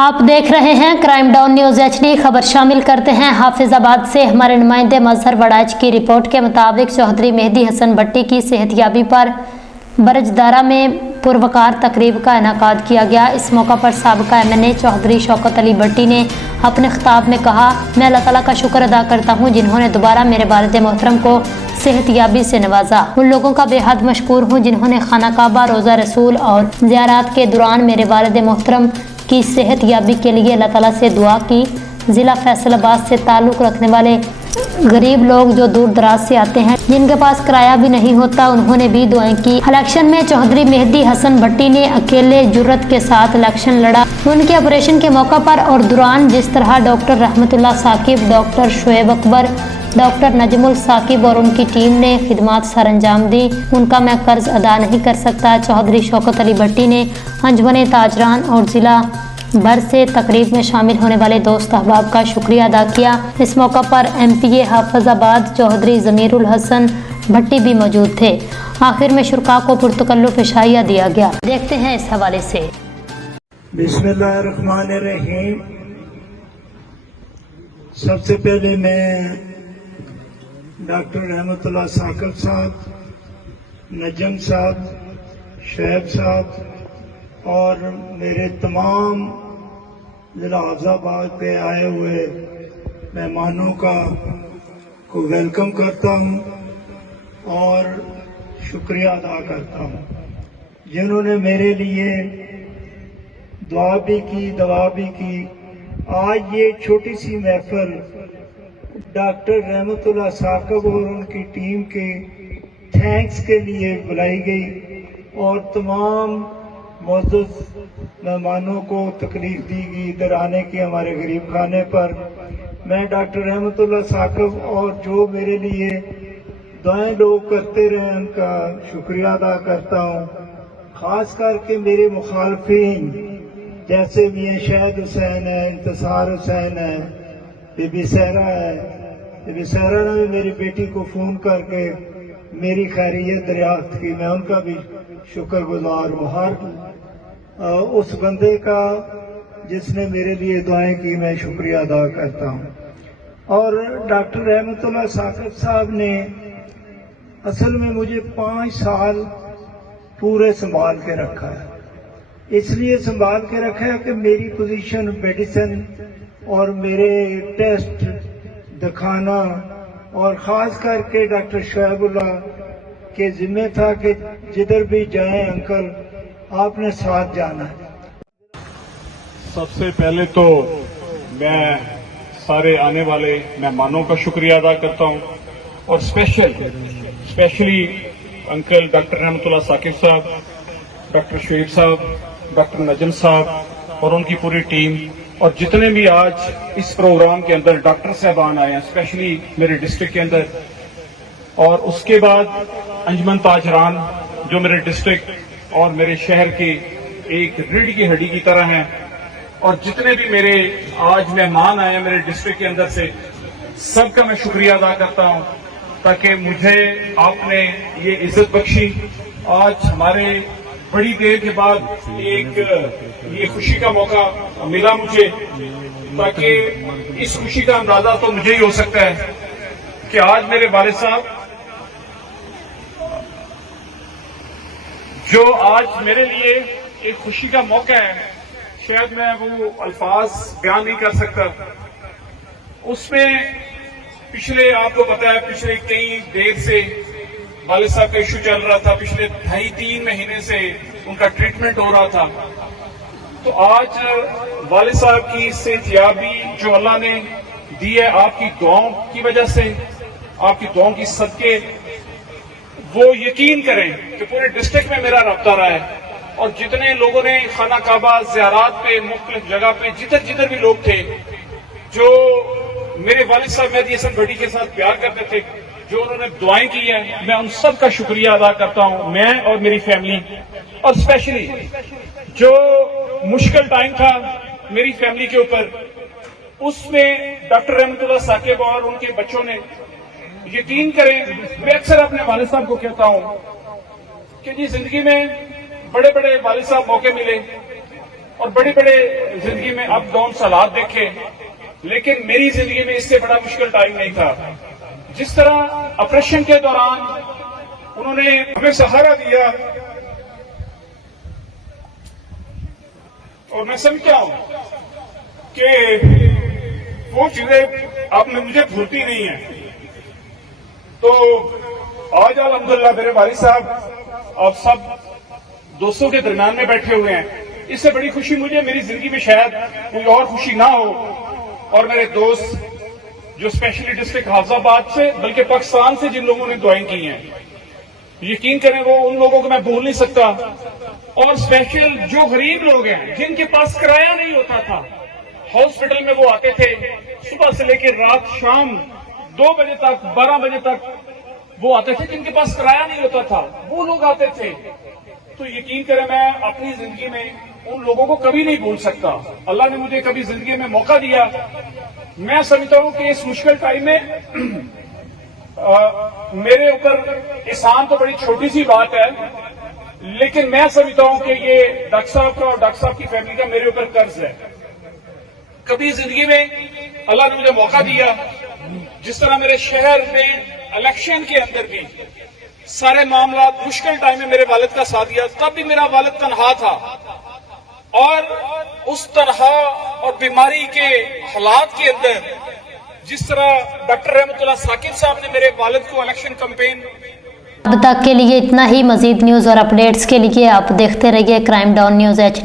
आप देख रहे हैं क्राइम डाउन न्यूज HD। खबर शामिल करते हैं हाफिजाबाद से हमारे नुमाइंदे मजहर वड़ाइच की रिपोर्ट के मुताबिक चौधरी मेहदी हसन भट्टी की सेहतयाबी पर बरजदारा में पुरवकार तकरीब का इनेकाद किया गया। इस मौका पर साबिका MNA चौधरी शौकत अली भट्टी ने अपने खिताब में कहा, मैं अल्लाह ताला का शुक्र अदा करता हूँ जिन्होंने दोबारा मेरे वालिद मोहतरम को सेहतयाबी से नवाजा। उन लोगों का बेहद मशकूर हूँ जिन्होंने खाना काबा, रोज़ा रसूल और ज़ियारत के दौरान मेरे वालिद मोहतरम की सेहतयाबी के लिए अल्लाह ताला से दुआ की। ज़िला फैसलाबाद से ताल्लुक़ रखने वाले गरीब लोग जो दूर दराज से आते हैं, जिनके पास किराया भी नहीं होता, उन्होंने भी दुआएं की। इलेक्शन में चौधरी मेहदी हसन भट्टी ने अकेले जुर्रत के साथ इलेक्शन लड़ा। उनके ऑपरेशन के मौका पर और दौरान जिस तरह डॉक्टर रहमतुल्लाह साकिब, डॉक्टर शोएब अकबर, डॉक्टर नजमुल साकिब और उनकी टीम ने खिदमात सर अंजाम दी, उनका मैं कर्ज अदा नहीं कर सकता। चौधरी शौकत अली भट्टी ने अंजुमन ताजरान और ज़िला भर से तकरीब में शामिल होने वाले दोस्त अहबाब का शुक्रिया अदा किया। इस मौका पर MPA हाफिजाबाद चौधरी ज़मीरुल हसन भट्टी भी मौजूद थे। आखिर में शुरका को पुरतकल्लुफ़ इशाइया दिया गया। देखते हैं इस हवाले से। बिस्मिल्लाहिर्रहमानिर्रहीम। सबसे पहले मैं डॉक्टर रहमतुल्लाह साकिब साहब, नजम साहब, शोएब साहब और मेरे तमाम ज़िला हाफिजाबाद पे आए हुए मेहमानों को वेलकम करता हूँ और शुक्रिया अदा करता हूँ, जिन्होंने मेरे लिए दुआ भी की, दवा भी की। आज ये छोटी सी महफिल डॉक्टर रहमतुल्लाह साकिब और उनकी टीम के थैंक्स के लिए बुलाई गई और तमाम मौजूद मेहमानों को तकलीफ दी गई इधर आने की हमारे गरीब खाने पर। मैं डॉक्टर रहमतुल्लाह साकिब और जो मेरे लिए दुआएं लोग करते रहे उनका शुक्रिया अदा करता हूँ। खास करके मेरे मुखालफिन जैसे मियां शाहिद हुसैन है, इंतसार हुसैन है, बीबी सहरा है। बीबी सहरा ने भी मेरी बेटी को फोन करके मेरी खैरियत दरियाफ्त की, मैं उनका भी शुक्रगुजार हूँ। हर उस बंदे का जिसने मेरे लिए दुआएं की, मैं शुक्रिया अदा करता हूँ। और डॉक्टर रहमतुल्लाह साकिब साहब ने असल में मुझे 5 साल पूरे संभाल के रखा है। इसलिए संभाल के रखा है कि मेरी पोजीशन मेडिसिन और मेरे टेस्ट दिखाना और ख़ास करके डॉक्टर शोएबुल्लाह के जिम्मे था कि जिधर भी जाएं अंकल आपने साथ जाना है। सबसे पहले तो मैं सारे आने वाले मेहमानों का शुक्रिया अदा करता हूं और स्पेशली अंकल डॉक्टर रहमतुल्लाह साकिब साहब, डॉक्टर शोएब साहब, डॉक्टर नजम साहब और उनकी पूरी टीम और जितने भी आज इस प्रोग्राम के अंदर डॉक्टर साहबान आए हैं, स्पेशली मेरे डिस्ट्रिक्ट के अंदर। और उसके बाद अंजुमन ताजरान जो मेरे डिस्ट्रिक्ट और मेरे शहर के एक रीढ़ की हड्डी की तरह हैं, और जितने भी मेरे आज मेहमान आए हैं मेरे डिस्ट्रिक्ट के अंदर से, सबका मैं शुक्रिया अदा करता हूं ताकि मुझे आपने ये इज्जत बख्शी। आज हमारे बड़ी देर के बाद एक ये खुशी का मौका मिला मुझे, ताकि इस खुशी का अंदाजा तो मुझे ही हो सकता है कि आज मेरे वालिद साहब जो आज मेरे लिए एक खुशी का मौका है, शायद मैं वो अल्फाज बयान नहीं कर सकता। उसमें पिछले, आपको पता है, पिछले कई देर से वालिद साहब का इशू चल रहा था। पिछले 2.5-3 महीने से उनका ट्रीटमेंट हो रहा था। तो आज वालिद साहब की सेहतयाबी जो अल्लाह ने दी है आपकी दुआओं की वजह से, आपकी दुआओं की सदके, वो यकीन करें कि पूरे डिस्ट्रिक्ट में मेरा रब्ता रहा है। और जितने लोगों ने खाना काबा, ज़ियारत पे, मुख्तलिफ जगह पे जिधर भी लोग थे जो मेरे वालिद साहब मेहदी हसन भट्टी के साथ प्यार करते थे, जो उन्होंने दुआएं की है, मैं उन सब का शुक्रिया अदा करता हूं, मैं और मेरी फैमिली। और स्पेशली जो मुश्किल टाइम था मेरी फैमिली के ऊपर, उसमें डॉक्टर रहमतुल्लाह साकिब और उनके बच्चों ने, यकीन करें, मैं अक्सर अपने वालिद साहब को कहता हूं कि जी जिंदगी में बड़े बड़े वालिद साहब मौके मिले اور بڑے بڑے زندگی میں اپ ڈاؤن حالات دیکھے، لیکن میری زندگی میں اس سے بڑا مشکل ٹائم نہیں تھا. جس طرح آپریشن کے دوران انہوں نے ہمیں سہارا دیا، اور میں سمجھتا ہوں کہ وہ چیزیں اب مجھے بھولتی نہیں ہیں. تو آج الحمدللہ میرے والد صاحب آپ سب دوستوں کے درمیان میں بیٹھے ہوئے ہیں. اس سے بڑی خوشی مجھے میری زندگی میں شاید کوئی اور خوشی نہ ہو. اور میرے دوست جو اسپیشلی ڈسٹرکٹ حافظ آباد سے بلکہ پاکستان سے جن لوگوں نے دعائیں کی ہیں، یقین کریں وہ ان لوگوں کو میں بھول نہیں سکتا. اور اسپیشل جو غریب لوگ ہیں جن کے پاس کرایہ نہیں ہوتا تھا، ہاسپٹل میں وہ آتے تھے صبح سے لے کے رات شام 2 بجے تک 12 بجے تک وہ آتے تھے، جن کے پاس کرایہ نہیں ہوتا تھا وہ لوگ آتے تھے. تو یقین کریں میں اپنی زندگی میں ان لوگوں کو کبھی نہیں بھول سکتا. اللہ نے مجھے کبھی زندگی میں موقع دیا. میں سمجھتا ہوں کہ اس مشکل ٹائم میں میرے اوپر احسان تو بڑی چھوٹی سی بات ہے، لیکن میں سمجھتا ہوں کہ یہ ڈاکٹر صاحب کا اور ڈاکٹر صاحب کی فیملی کا میرے اوپر قرض ہے. کبھی زندگی میں اللہ نے مجھے موقع دیا، جس طرح میرے شہر میں الیکشن کے اندر بھی سارے معاملات مشکل ٹائم میں میرے والد کا ساتھ دیا. تب بھی میرا والد تنہا تھا، اور اس تنہا اور بیماری کے حالات کے اندر جس طرح ڈاکٹر رحمت اللہ ثاقب صاحب نے میرے والد کو الیکشن کمپین. اب تک کے لیے اتنا ہی. مزید نیوز اور اپڈیٹس کے لیے آپ دیکھتے رہیے کرائم ڈاؤن نیوز HD.